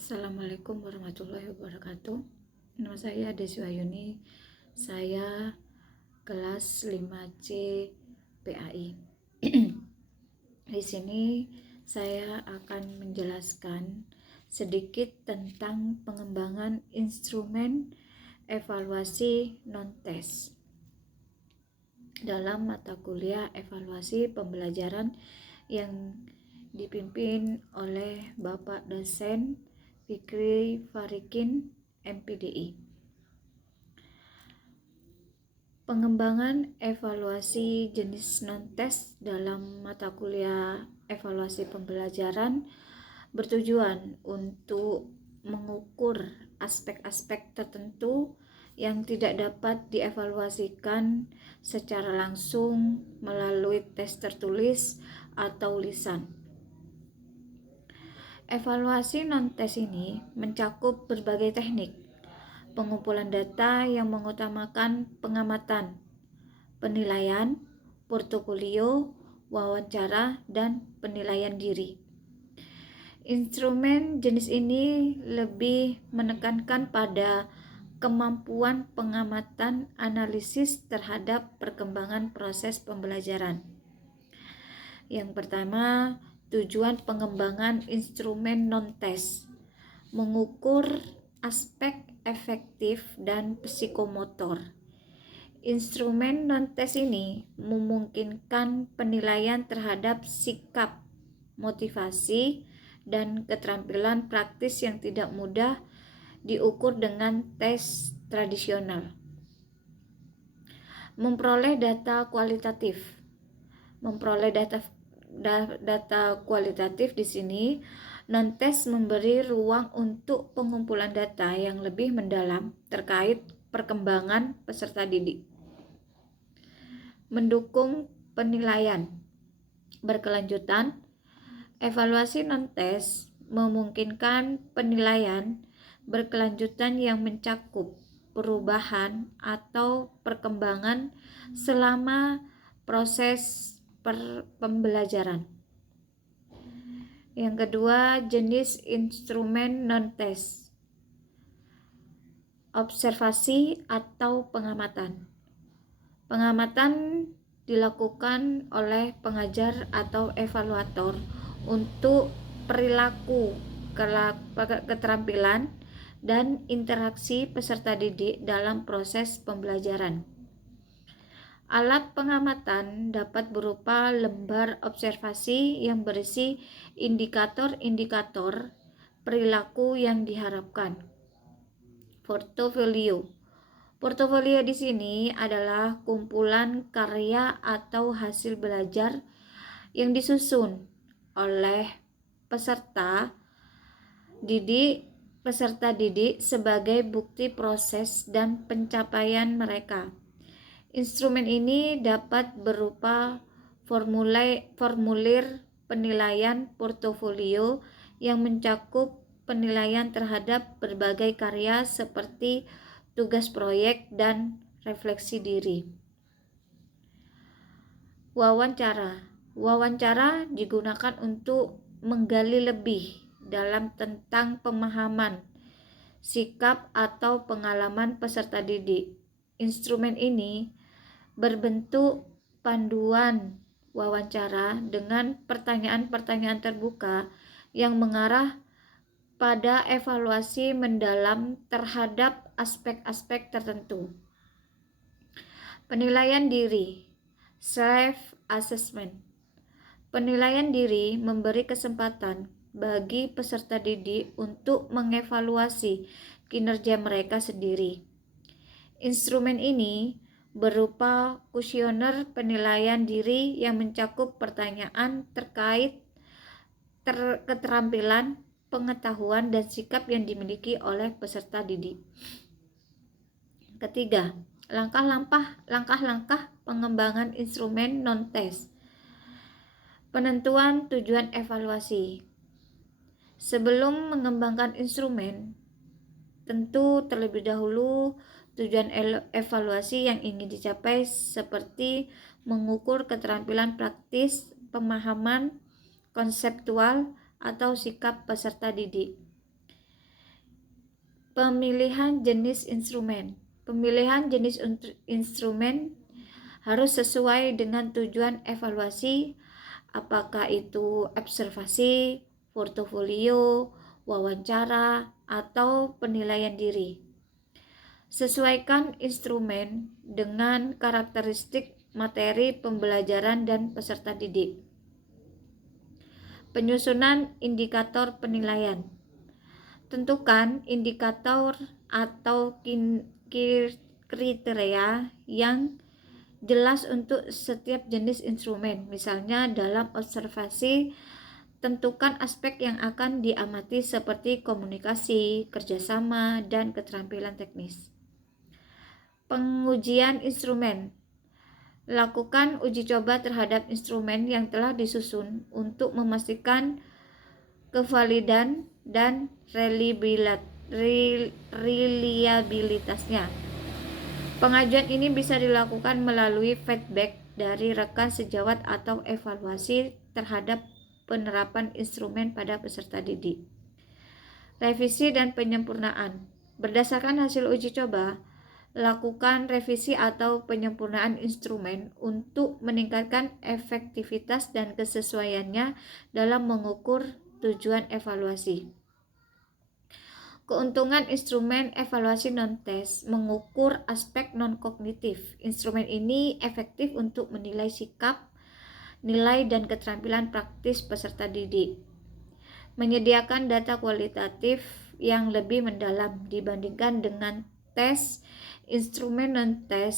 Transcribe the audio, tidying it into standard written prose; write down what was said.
Assalamualaikum warahmatullahi wabarakatuh. Nama saya Desi Wahyuni. Saya kelas 5C PAI. Di sini saya akan menjelaskan sedikit tentang pengembangan instrumen evaluasi non-tes dalam mata kuliah evaluasi pembelajaran yang dipimpin oleh Bapak dosen Fikri Farikin, MPDI. Pengembangan evaluasi jenis non-tes dalam mata kuliah evaluasi pembelajaran bertujuan untuk mengukur aspek-aspek tertentu yang tidak dapat dievaluasikan secara langsung melalui tes tertulis atau lisan. Evaluasi non-tes ini mencakup berbagai teknik pengumpulan data yang mengutamakan pengamatan, penilaian, portofolio, wawancara, dan penilaian diri. Instrumen jenis ini lebih menekankan pada kemampuan pengamatan analisis terhadap perkembangan proses pembelajaran. Yang pertama, tujuan pengembangan instrumen non-tes mengukur aspek efektif dan psikomotor. Instrumen non-tes ini memungkinkan penilaian terhadap sikap, motivasi, dan keterampilan praktis yang tidak mudah diukur dengan tes tradisional. Memperoleh data kualitatif. Memperoleh data kualitatif di sini, non-tes memberi ruang untuk pengumpulan data yang lebih mendalam terkait perkembangan peserta didik. Mendukung penilaian berkelanjutan, evaluasi non-tes memungkinkan penilaian berkelanjutan yang mencakup perubahan atau perkembangan selama proses pembelajaran. Yang kedua, jenis instrumen non-tes. Observasi atau pengamatan. Pengamatan dilakukan oleh pengajar atau evaluator untuk perilaku, keterampilan, dan interaksi peserta didik dalam proses pembelajaran. Alat pengamatan dapat berupa lembar observasi yang berisi indikator-indikator perilaku yang diharapkan. Portofolio. Portofolio di sini adalah kumpulan karya atau hasil belajar yang disusun oleh peserta didik sebagai bukti proses dan pencapaian mereka. Instrumen ini dapat berupa formulir penilaian portofolio yang mencakup penilaian terhadap berbagai karya seperti tugas proyek dan refleksi diri. Wawancara digunakan untuk menggali lebih dalam tentang pemahaman, sikap atau pengalaman peserta didik. Instrumen ini berbentuk panduan wawancara dengan pertanyaan-pertanyaan terbuka yang mengarah pada evaluasi mendalam terhadap aspek-aspek tertentu. Penilaian diri, self-assessment. Penilaian diri memberi kesempatan bagi peserta didik untuk mengevaluasi kinerja mereka sendiri. Instrumen ini berupa kuesioner penilaian diri yang mencakup pertanyaan terkait keterampilan, pengetahuan, dan sikap yang dimiliki oleh peserta didik. Ketiga, langkah-langkah pengembangan instrumen non-tes. Penentuan tujuan evaluasi. Sebelum mengembangkan instrumen, tentu terlebih dahulu tujuan evaluasi yang ingin dicapai seperti mengukur keterampilan praktis, pemahaman konseptual, atau sikap peserta didik. Pemilihan jenis instrumen. Pemilihan jenis instrumen harus sesuai dengan tujuan evaluasi, apakah itu observasi, portofolio, wawancara, atau penilaian diri. Sesuaikan instrumen dengan karakteristik materi pembelajaran dan peserta didik. Penyusunan indikator penilaian. Tentukan indikator atau kriteria yang jelas untuk setiap jenis instrumen. Misalnya dalam observasi, tentukan aspek yang akan diamati seperti komunikasi, kerjasama, dan keterampilan teknis. Pengujian instrumen. Lakukan uji coba terhadap instrumen yang telah disusun untuk memastikan kevalidan dan reliabilitasnya. Pengajuan ini bisa dilakukan melalui feedback dari rekan sejawat atau evaluasi terhadap penerapan instrumen pada peserta didik. Revisi dan penyempurnaan. Berdasarkan hasil uji coba, lakukan revisi atau penyempurnaan instrumen untuk meningkatkan efektivitas dan kesesuaiannya dalam mengukur tujuan evaluasi. Keuntungan instrumen evaluasi non-tes mengukur aspek non-kognitif. Instrumen ini efektif untuk menilai sikap, nilai, dan keterampilan praktis peserta didik. Menyediakan data kualitatif yang lebih mendalam dibandingkan dengan tes. Instrumen non-tes